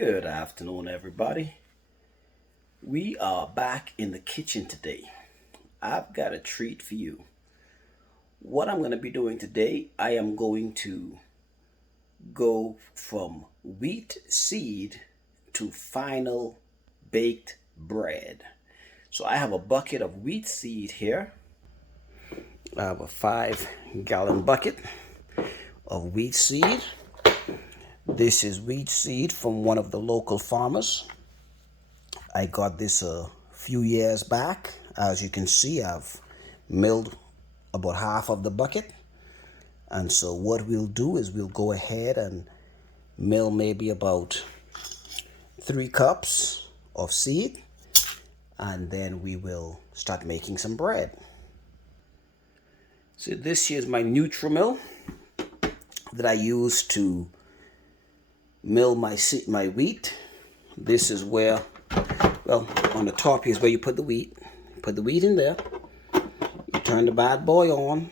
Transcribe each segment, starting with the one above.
Good afternoon, everybody. We are back in the kitchen today. I've got a treat for you. What I'm going to be doing today, I am going to go from wheat seed to final baked bread. So I have a bucket of wheat seed here. I have a 5-gallon bucket of wheat seed. This is wheat seed from one of the local farmers. I got this a few years back. As you can see, I've milled about half of the bucket. And so what we'll do is we'll go ahead and mill maybe about 3 cups of seed. And then we will start making some bread. So this here is my Nutrimill that I use to mill my wheat. This is where, well, on the top here is where you put the wheat. Put the wheat in there. You turn the bad boy on,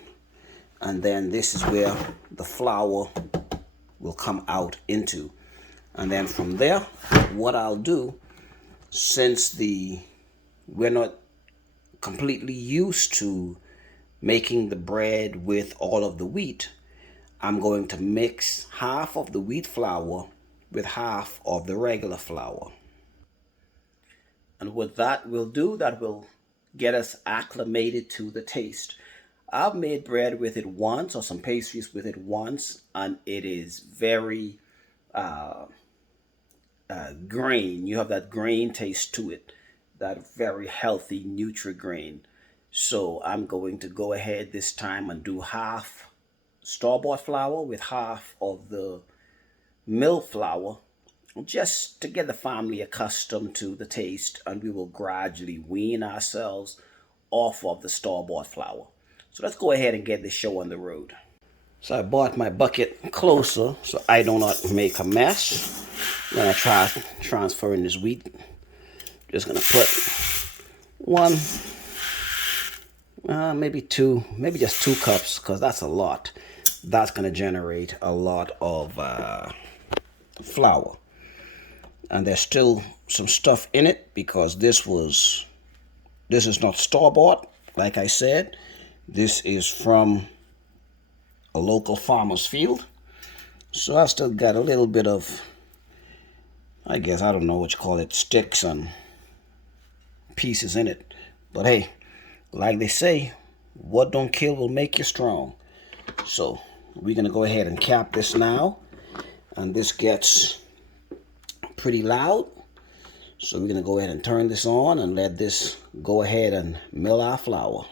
and then this is where the flour will come out into. And then from there, what I'll do, since we're not completely used to making the bread with all of the wheat, I'm going to mix half of the wheat flour with half of the regular flour. And what that will do, that will get us acclimated to the taste. I've made bread with it once, or some pastries with it once, and it is very grain. You have that grain taste to it, that very healthy Nutri-Grain. So I'm going to go ahead this time and do half store-bought flour with half of the mill flour, just to get the family accustomed to the taste, and we will gradually wean ourselves off of the store-bought flour. So let's go ahead and get this show on the road. So I brought my bucket closer so I do not make a mess when I try transferring this wheat. Just gonna put one, maybe two, maybe just 2 cups, because that's a lot. That's gonna generate a lot of flour. And there's still some stuff in it because this is not store-bought. Like I said, this is from a local farmer's field. So I've still got a little bit of, I guess, I don't know what you call it, sticks and pieces in it. But hey, like they say, what don't kill will make you strong. So we're gonna go ahead and cap this now. And this gets pretty loud. So we're gonna go ahead and turn this on and let this go ahead and mill our flour.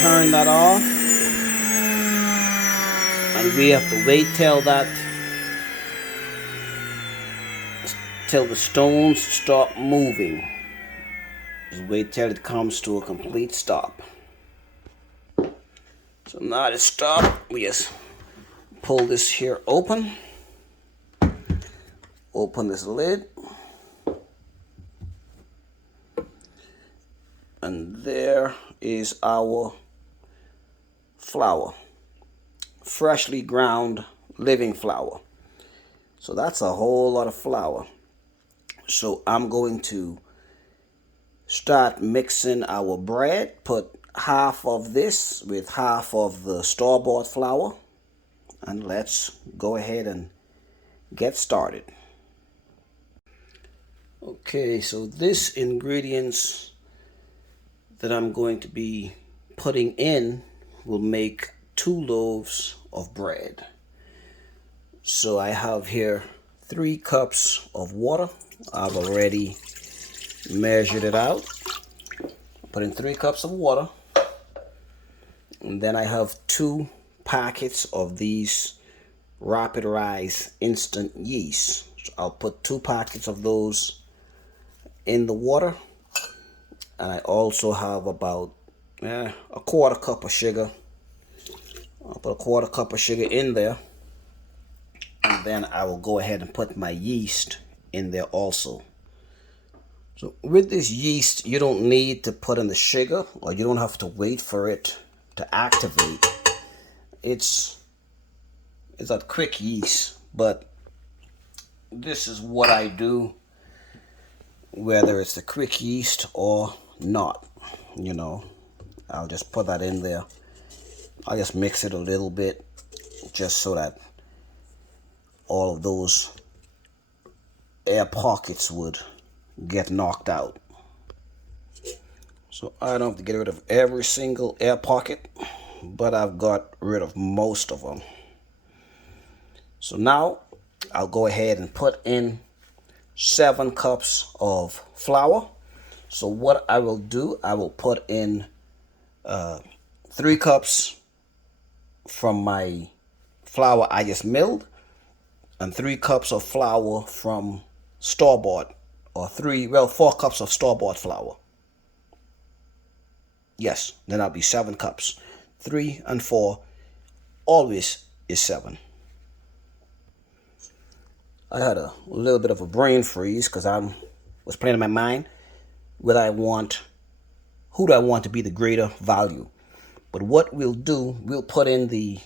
Turn that off, and we have to wait till the stones stop moving. Just wait till it comes to a complete stop. So now it stopped. We just pull this here open. Open this lid, and there is our flour, freshly ground living flour. So that's a whole lot of flour. So I'm going to start mixing our bread, put half of this with half of the store-bought flour, and let's go ahead and get started. Okay, so this ingredients that I'm going to be putting in will make 2 loaves of bread. So I have here 3 cups of water. I've already measured it out. Put in 3 cups of water. And then I have 2 packets of these rapid rise instant yeast. So I'll put 2 packets of those in the water, and I also have about a quarter cup of sugar. I'll put a quarter cup of sugar in there, and then I will go ahead and put my yeast in there also. So with this yeast, you don't need to put in the sugar, or you don't have to wait for it to activate. It's a quick yeast, but this is what I do, whether it's the quick yeast or not. You know, I'll just put that in there. I'll just mix it a little bit, just so that all of those air pockets would get knocked out. So I don't have to get rid of every single air pocket, but I've got rid of most of them. So now I'll go ahead and put in 7 cups of flour. So what I will do, I will put in 3 cups from my flour I just milled, and 3 cups of flour from store-bought, or 4 cups of store-bought flour. Yes, then that'll be 7 cups. 3 and 4 always is 7. I had a little bit of a brain freeze because I was playing in my mind who do I want to be the greater value. But what we'll do, we'll put in the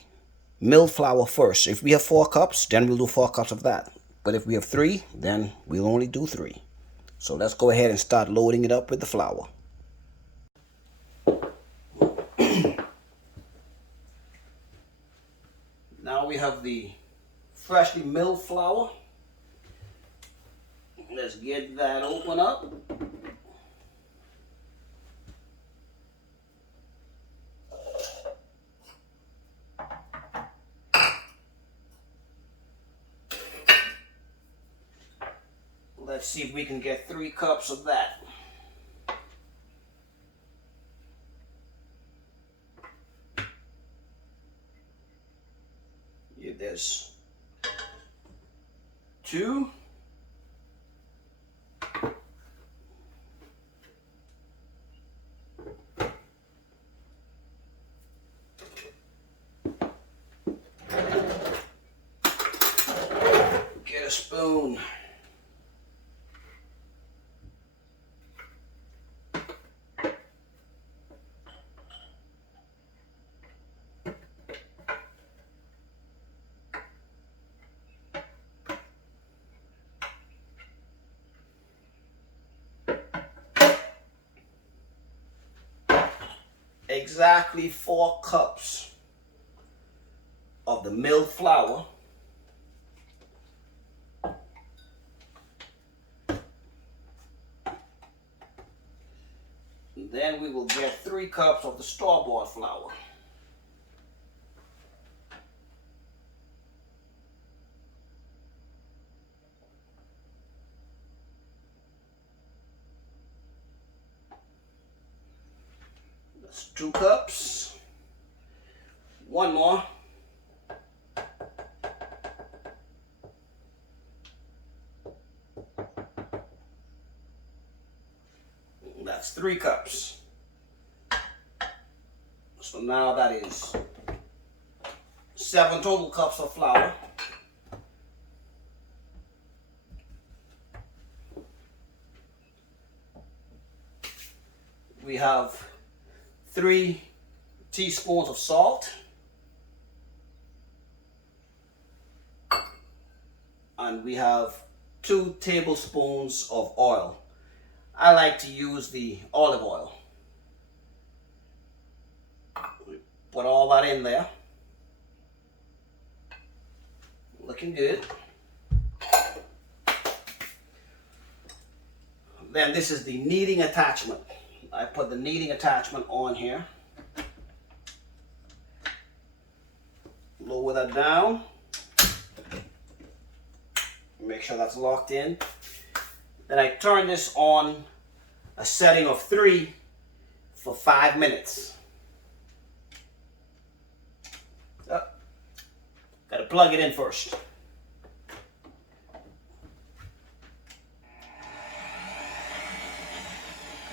milled flour first. If we have 4 cups, then we'll do 4 cups of that. But if we have 3, then we'll only do 3. So let's go ahead and start loading it up with the flour. Now we have the freshly milled flour. Let's get that open up. Let's see if we can get 3 cups of that. Yeah, there's 2. Get a spoon. Exactly 4 cups of the milled flour. And then we will get 3 cups of the store-bought flour. That's 2 cups. 1 more. That's 3 cups. So now that is 7 total cups of flour. We have 3 teaspoons of salt, and we have 2 tablespoons of oil. I like to use the olive oil. Put all that in there. Looking good. Then this is the kneading attachment. I put the kneading attachment on here. Lower that down. Make sure that's locked in. Then I turn this on a setting of 3 for 5 minutes. Gotta plug it in first.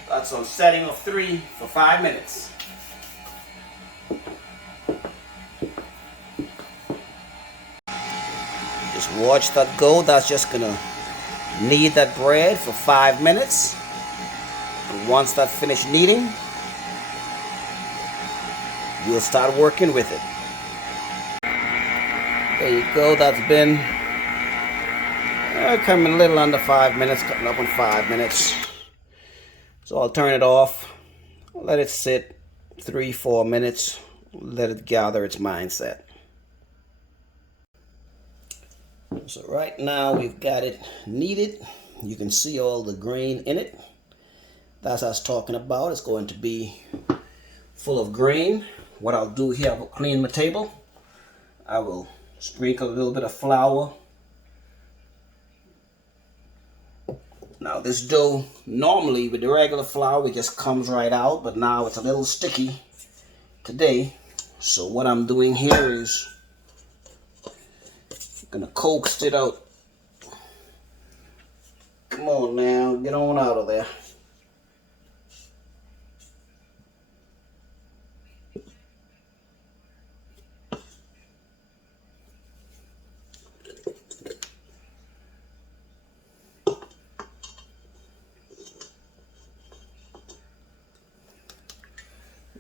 That's on setting of 3 for 5 minutes. Just watch that go. That's just gonna knead that bread for 5 minutes. And once that finished kneading, we'll start working with it. There you go. That's been coming a little under 5 minutes, cutting up on 5 minutes. So I'll turn it off, let it sit 3-4 minutes, let it gather its mindset. So right now we've got it kneaded. You can see all the grain in it. That's what I was talking about. It's going to be full of grain. What I'll do here, I'll clean my table. I will sprinkle a little bit of flour. Now this dough, normally with the regular flour, it just comes right out, but now it's a little sticky today. So what I'm doing here is gonna coax it out. Come on now, get on out of there.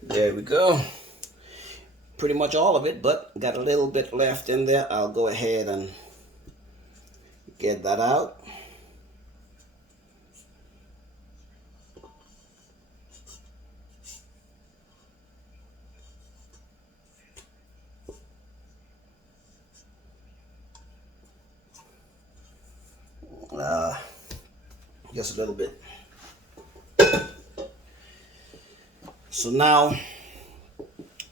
There we go. Pretty much all of it, but got a little bit left in there. I'll go ahead and get that out. Just a little bit. So now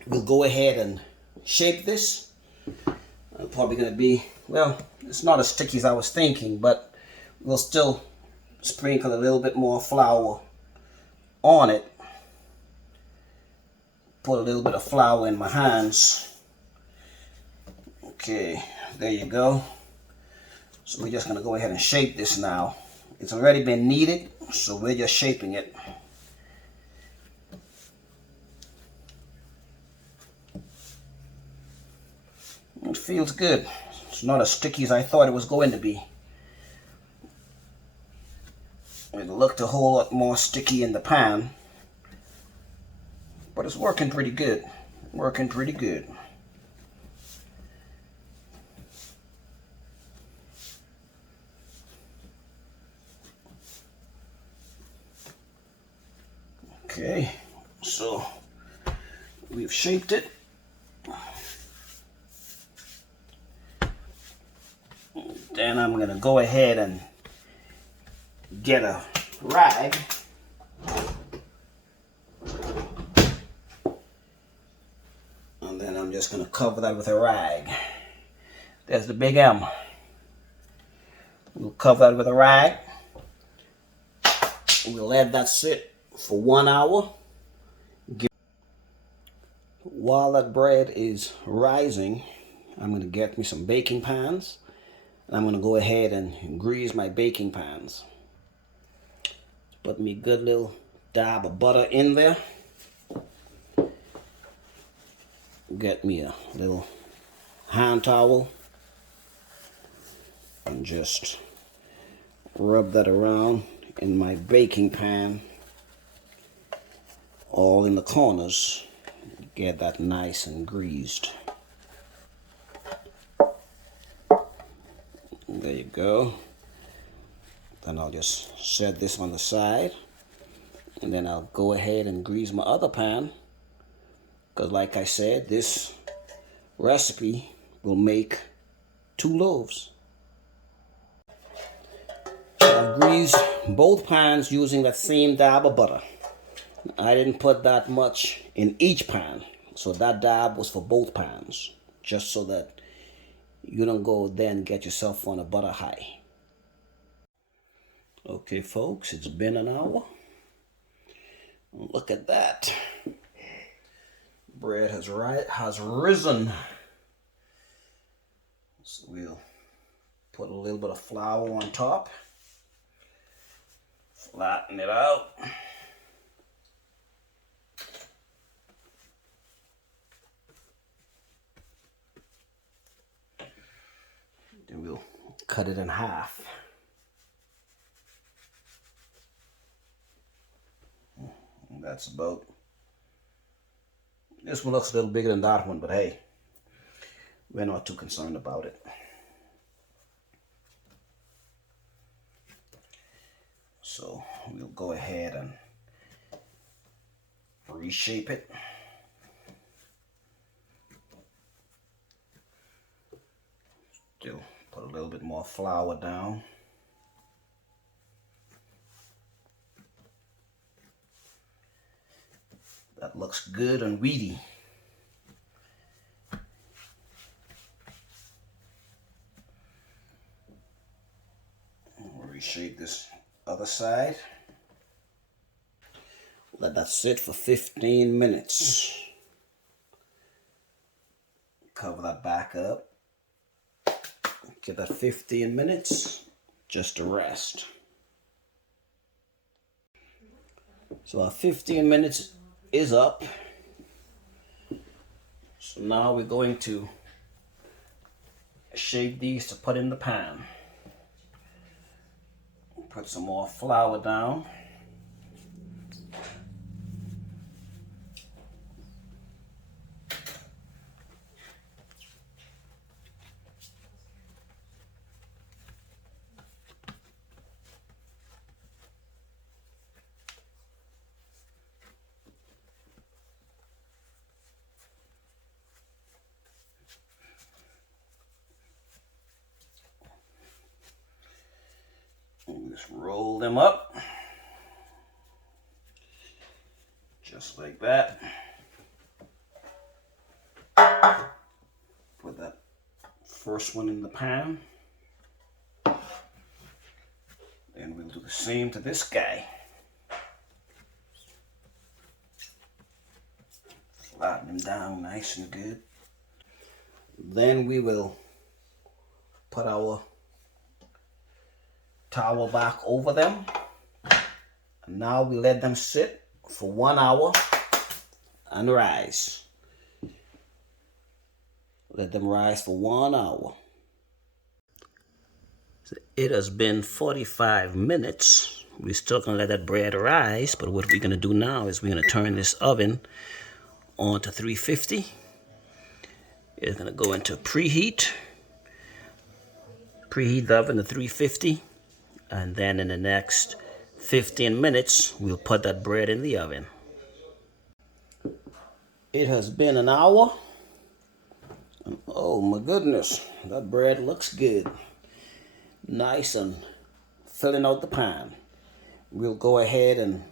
we'll go ahead and shape this. I'm probably going to be, well, it's not as sticky as I was thinking, but we'll still sprinkle a little bit more flour on it. Put a little bit of flour in my hands. Okay, there you go. So we're just going to go ahead and shape this now. It's already been kneaded, so we're just shaping it. It feels good. It's not as sticky as I thought it was going to be. It looked a whole lot more sticky in the pan, but it's working pretty good. Working pretty good. Okay, so we've shaped it. Then I'm going to go ahead and get a rag. And then I'm just going to cover that with a rag. There's the big M. We'll cover that with a rag. We'll let that sit for 1 hour. While that bread is rising, I'm going to get me some baking pans. And I'm going to go ahead and grease my baking pans. Put me a good little dab of butter in there. Get me a little hand towel. And just rub that around in my baking pan. All in the corners. Get that nice and greased. There you go. Then I'll just set this on the side. And then I'll go ahead and grease my other pan. Because like I said, this recipe will make 2 loaves. I've greased both pans using that same dab of butter. I didn't put that much in each pan. So that dab was for both pans. Just so that you don't go there and get yourself on a butter high. Okay, folks, it's been an hour. Look at that. Bread has risen. So we'll put a little bit of flour on top, flatten it out. Then we'll cut it in half. That's about, this one looks a little bigger than that one, but hey, we're not too concerned about it. So we'll go ahead and reshape it. Still put a little bit more flour down. That looks good and weedy. Reshape this other side. Let that sit for 15 minutes. Cover that back up. Give that 15 minutes just to rest. So our 15 minutes is up. So now we're going to shape these to put in the pan. Put some more flour down. Just roll them up, just like that. Put that first one in the pan. Then we'll do the same to this guy. Flatten them down nice and good. Then we will put our towel back over them. And now we let them sit for 1 hour and rise. Let them rise for 1 hour. So it has been 45 minutes. We're still gonna let that bread rise, but what we're gonna do now is we're gonna turn this oven on to 350. It's gonna go into preheat. Preheat the oven to 350. And then in the next 15 minutes, we'll put that bread in the oven. It has been an hour. And oh my goodness, that bread looks good. Nice and filling out the pan. We'll go ahead and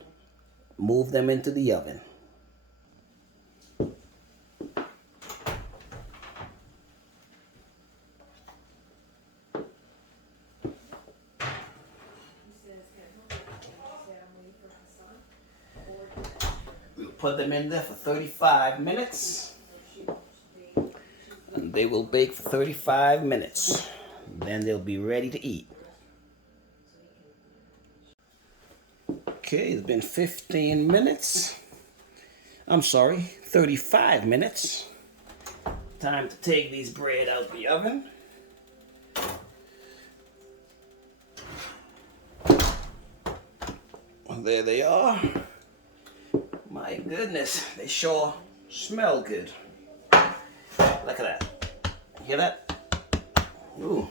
move them into the oven. Put them in there for 35 minutes. And they will bake for 35 minutes. Then they'll be ready to eat. Okay, it's been 15 minutes. I'm sorry, 35 minutes. Time to take these bread out the oven. Well, there they are. My goodness, they sure smell good. Look at that. Hear that? Ooh.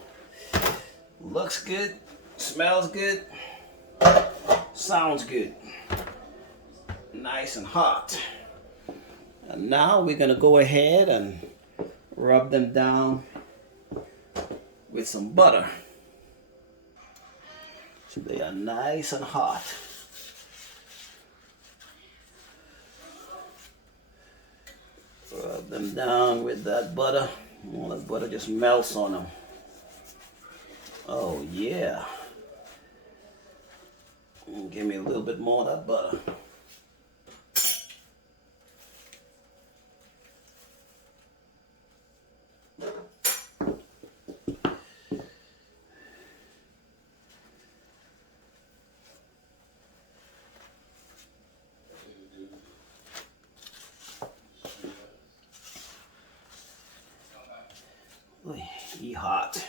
Looks good, smells good, sounds good. Nice and hot. And now we're gonna go ahead and rub them down with some butter. So they are nice and hot. Rub them down with that butter. Oh, that butter just melts on them. Oh yeah. Give me a little bit more of that butter. Be hot.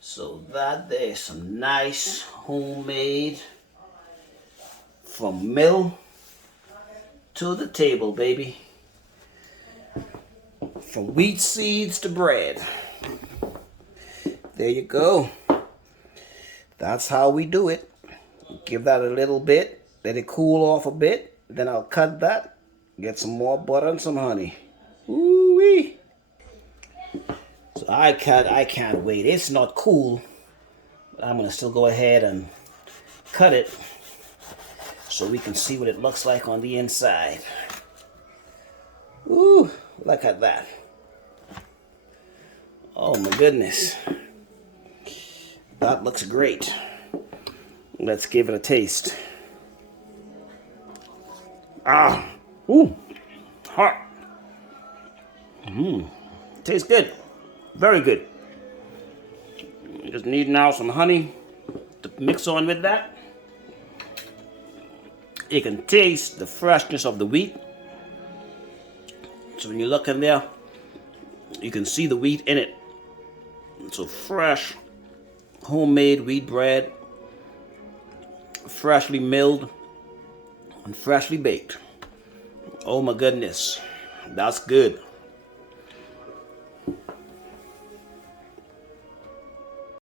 So that there's some nice homemade from mill to the table, baby. From wheat seeds to bread. There you go. That's how we do it. Give that a little bit. Let it cool off a bit. Then I'll cut that. Get some more butter and some honey. Ooh-wee. So I can't wait. It's not cool. But I'm gonna still go ahead and cut it so we can see what it looks like on the inside. Ooh, look at that. Oh my goodness. That looks great. Let's give it a taste. Ah, ooh, hot. Tastes good. Very good. Just need now some honey to mix on with that. You can taste the freshness of the wheat. So when you look in there, you can see the wheat in it. So fresh, homemade wheat bread, freshly milled and freshly baked. Oh my goodness, that's good.